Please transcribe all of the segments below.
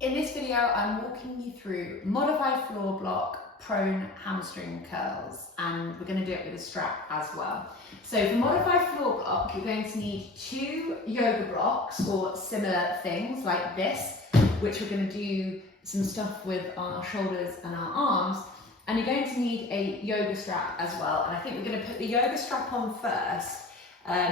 In this video, I'm walking you through modified floor block prone hamstring curls, and we're going to do it with a strap as well. So for modified floor block, you're going to need 2 yoga blocks or similar things like this, which we're going to do some stuff with our shoulders and our arms, and you're going to need a yoga strap as well. And I think we're going to put the yoga strap on first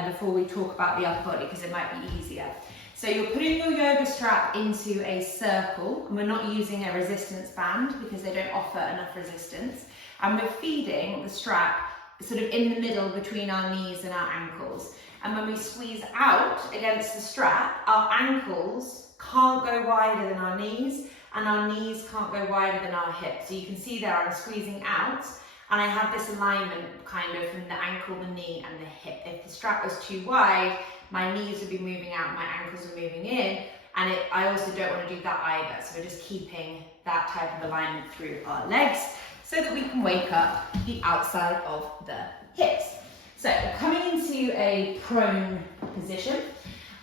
before we talk about the upper body, because it might be easier. So you're putting your yoga strap into a circle, and we're not using a resistance band because they don't offer enough resistance. And we're feeding the strap sort of in the middle between our knees and our ankles. And when we squeeze out against the strap, our ankles can't go wider than our knees, and our knees can't go wider than our hips. So you can see there I'm squeezing out, and I have this alignment kind of from the ankle, the knee, and the hip. If the strap was too wide, my knees would be moving out, my ankles are moving in, and I also don't want to do that either. So we're just keeping that type of alignment through our legs so that we can wake up the outside of the hips. So we're coming into a prone position,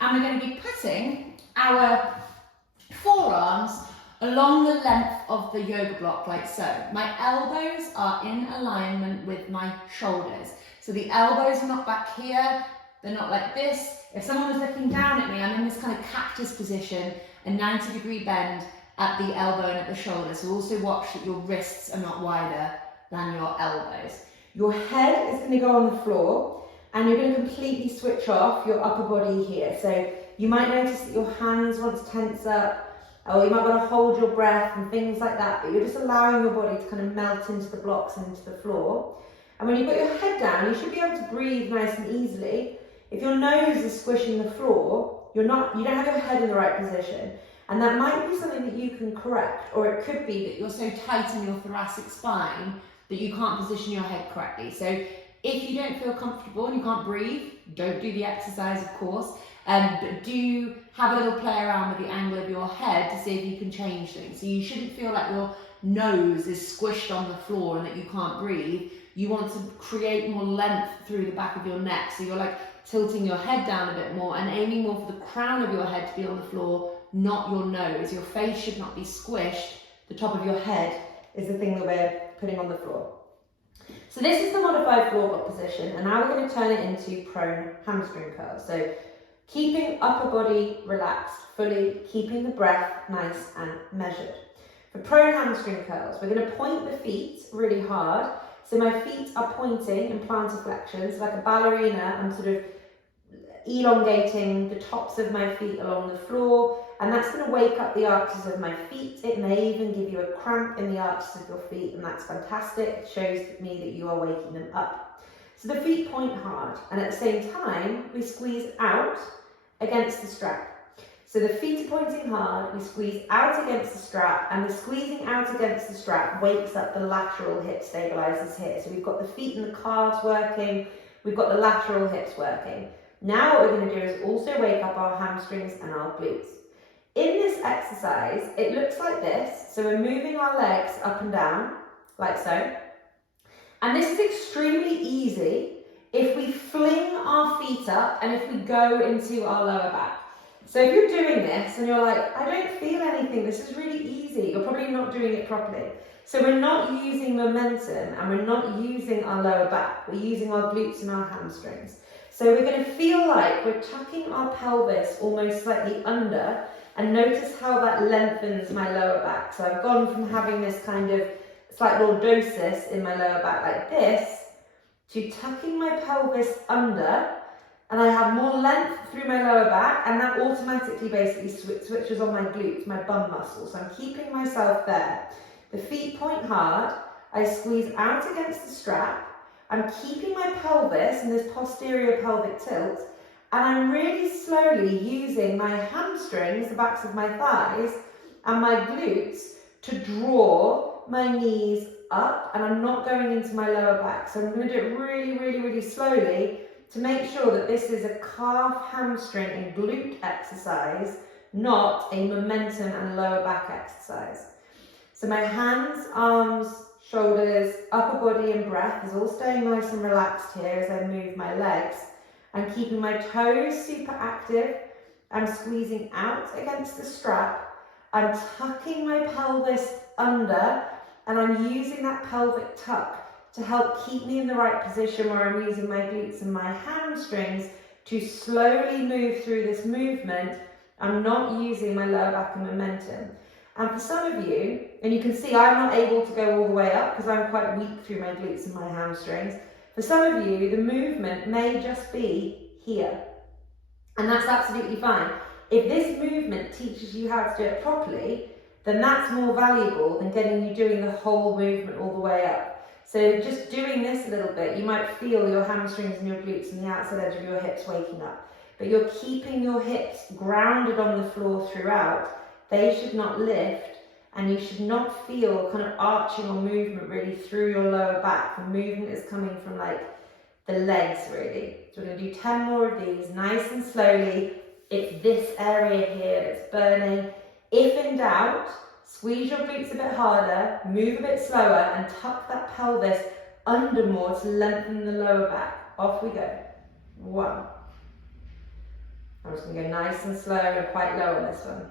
and we're going to be putting our forearms along the length of the yoga block like so. My elbows are in alignment with my shoulders. So the elbows are not back here, they're not like this. If someone was looking down at me, I'm in this kind of cactus position, a 90-degree bend at the elbow and at the shoulder. So also watch that your wrists are not wider than your elbows. Your head is going to go on the floor, and you're going to completely switch off your upper body here. So you might notice that your hands want to tense up, or you might want to hold your breath and things like that, but you're just allowing your body to kind of melt into the blocks and into the floor. And when you've got your head down, you should be able to breathe nice and easily. If your nose is squishing the floor, you don't have your head in the right position. And that might be something that you can correct, or it could be that you're so tight in your thoracic spine that you can't position your head correctly. So if you don't feel comfortable and you can't breathe, don't do the exercise, of course, but do have a little play around with the angle of your head to see if you can change things. So you shouldn't feel like your nose is squished on the floor and that you can't breathe. You want to create more length through the back of your neck. So you're like tilting your head down a bit more and aiming more for the crown of your head to be on the floor, not your nose. Your face should not be squished. The top of your head is the thing that we're putting on the floor. So this is the modified floor block position, and now we're going to turn it into prone hamstring curls. So keeping upper body relaxed fully, keeping the breath nice and measured. For prone hamstring curls, we're going to point the feet really hard. So my feet are pointing in plantar flexions, like a ballerina. I'm sort of elongating the tops of my feet along the floor, and that's going to wake up the arches of my feet. It may even give you a cramp in the arches of your feet, and that's fantastic. It shows me that you are waking them up. So the feet point hard, and at the same time, we squeeze out against the strap. So the feet are pointing hard, we squeeze out against the strap, and the squeezing out against the strap wakes up the lateral hip stabilizers here. So we've got the feet and the calves working, we've got the lateral hips working. Now what we're going to do is also wake up our hamstrings and our glutes. In this exercise, it looks like this. So we're moving our legs up and down, like so. And this is extremely easy if we fling our feet up and if we go into our lower back. So if you're doing this and you're like, I don't feel anything, this is really easy, you're probably not doing it properly. So we're not using momentum, and we're not using our lower back, we're using our glutes and our hamstrings. So we're going to feel like we're tucking our pelvis almost slightly under, and notice how that lengthens my lower back. So I've gone from having this kind of slight lordosis in my lower back like this, to tucking my pelvis under, and I have more length through my lower back, and that automatically basically switches on my glutes, my bum muscles. So I'm keeping myself there. The feet point hard, I squeeze out against the strap, I'm keeping my pelvis in this posterior pelvic tilt, and I'm really slowly using my hamstrings, the backs of my thighs, and my glutes to draw my knees up, and I'm not going into my lower back. So I'm going to do it really, really, really slowly to make sure that this is a calf, hamstring, and glute exercise, not a momentum and lower back exercise. So my hands, arms, shoulders, upper body and breath is all staying nice and relaxed here as I move my legs. I'm keeping my toes super active. I'm squeezing out against the strap, I'm tucking my pelvis under, and I'm using that pelvic tuck to help keep me in the right position where I'm using my glutes and my hamstrings to slowly move through this movement. I'm not using my lower back and momentum. And for some of you, and you can see I'm not able to go all the way up because I'm quite weak through my glutes and my hamstrings. For some of you, the movement may just be here. And that's absolutely fine. If this movement teaches you how to do it properly, then that's more valuable than getting you doing the whole movement all the way up. So just doing this a little bit, you might feel your hamstrings and your glutes and the outside edge of your hips waking up. But you're keeping your hips grounded on the floor throughout. They should not lift, and you should not feel kind of arching or movement really through your lower back. The movement is coming from like the legs really. So we're going to do 10 more of these, nice and slowly. It's this area here that's burning. If in doubt, squeeze your glutes a bit harder, move a bit slower, and tuck that pelvis under more to lengthen the lower back. Off we go. 1. I'm just going to go nice and slow and quite low on this one.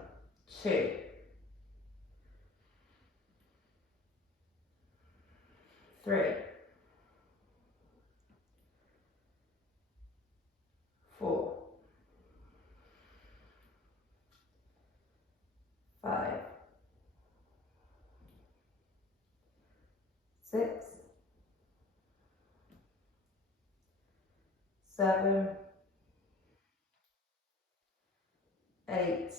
2. 3. 4. 5. 6. 7. 8.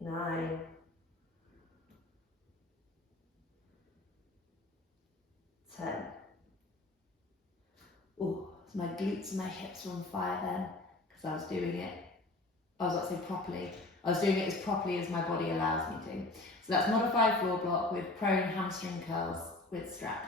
9. 10. Oh, my glutes and my hips were on fire then, because I was doing it, I was about to say properly, I was doing it as properly as my body allows me to. So that's modified floor block with prone hamstring curls with strap.